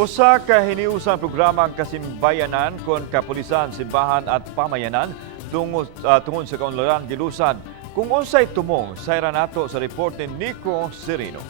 Usa ka hiniusang programang kasimbayanan kon kapulisan, simbahan at pamayanan tungod sa kaunlaran gilusan. Kung unsay tumong, sayra nato sa report ni Nico Serino.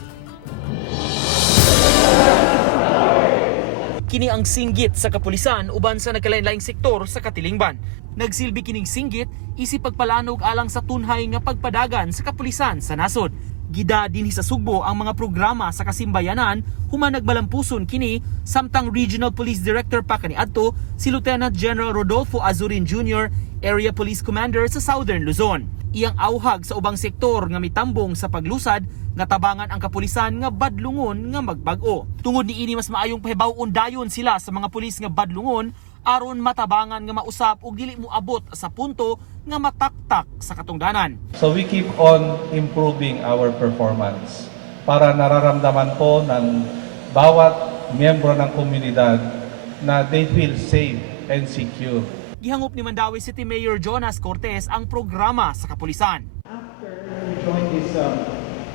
Kini ang singgit sa kapulisan uban sa nagkalain-laing sektor sa Katilingban. Nagsilbi kining singgit isip pagpalanog alang sa tunhay nga pagpadagan sa kapulisan sa nasod. Gida dinhi sa Sugbo ang mga programa sa kasimbayanan human nagbalampuson kini samtang Regional Police Director pa kaniadto si Lieutenant General Rodolfo Azurin Jr., Area Police Commander sa Southern Luzon. Iyang auhag sa ubang sektor nga mitambong sa paglusad nga tabangan ang kapulisan nga badlungon nga magbag-o. Tungod ni ini mas maayong pahibaw-on dayon sila sa mga pulis nga badlungon aron matabangan nga mausap ug dili moabot sa punto nga mataktak sa katungdanan. So we keep on improving our performance para nararamdaman po ng bawat miyembro ng komunidad na they feel safe and secure. Gihangop ni Mandawi City Mayor Jonas Cortez ang programa sa kapulisan. After we join this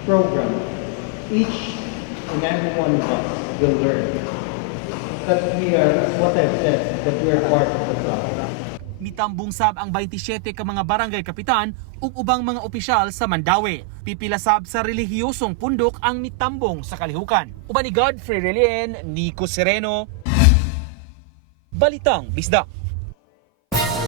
program, each and every one of us will learn that we are, what I've said, that we are part of the club. Mitambong sab ang 27 ka mga barangay kapitan ug ubang mga opisyal sa Mandawi. Pipila sab sa relihiyosong pundok ang mitambong sa kalihukan. Uban ni Godfrey Relien, Nico Sereno, Balitang Bisdak.